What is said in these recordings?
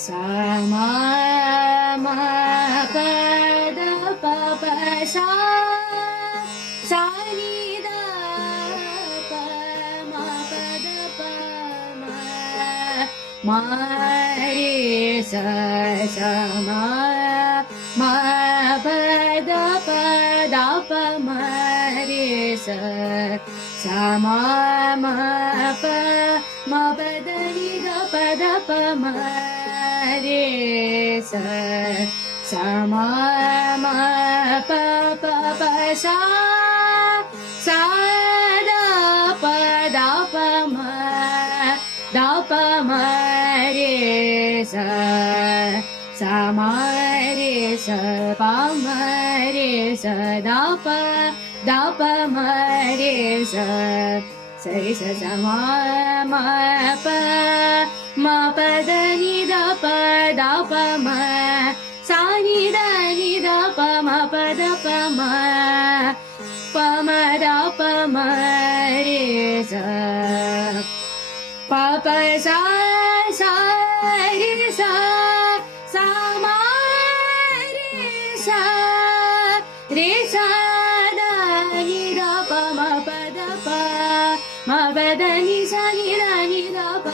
सा मा मा प द प प सा सा नि द प म प द प म रे सा सा मा मा प द प म रे सा सा मा मा प म प द नि द प म रे सा सा मा मा प प प सा सा द प म द प म रे सा सा मा रे सा प म रे सा द प म रे सा सरि स स मा मा प म प द नि द प म सा नि द प म प द प म द प म रे सा प प सा सा रे सा सा मा रे सा रे सा द नि द प म प द प म प द नि सा नि द प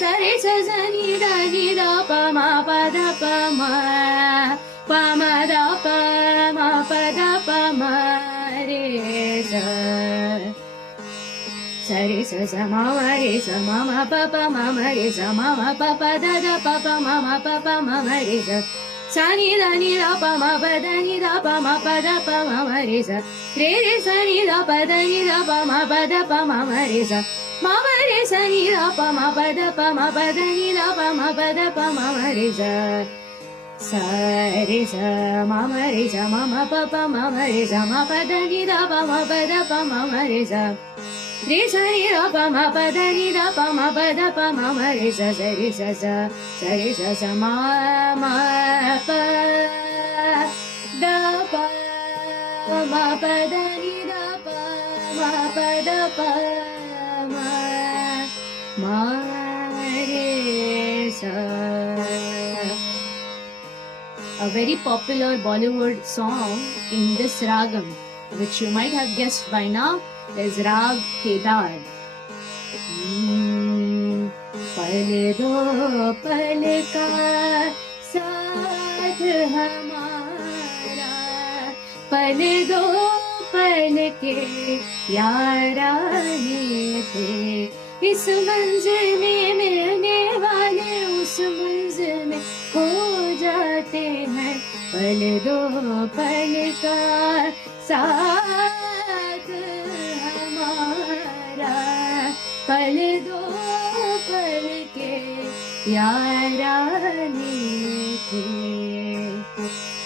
सा रे सा सा नि द प म प द प म द प म प द प म रे सा सा रे सा सा मा रे सा मा प प म रे सा मा प प द प प म प प म रे सा सा नि द प म प द नि द प म प द प म रे सा रे रे सा नि द प द नि द प म प द प म रे सा मा रे सा नि द प म प द प म प द नि द प म प द प म रे सा सा रे सा मा रे सा मा प प म रे सा मा प द नि द प म प द प म रे सा रे सा नि द प म प द नि द प म प द प म रे सा सा रे सा सा सा रे सा सा मा प द प म प द नि द प म प द प म रे सा. A very popular Bollywood song in this ragam, which you might have guessed by now, is Rag Kedar. पल दो पल का साथ हमारा, पल दो पल के याराने थे, इस मंजिल में मिलने वाले उस मंजिल में खो जाते हैं, पल दो पल का साथ हमारा, पल दो पल के याराने थे.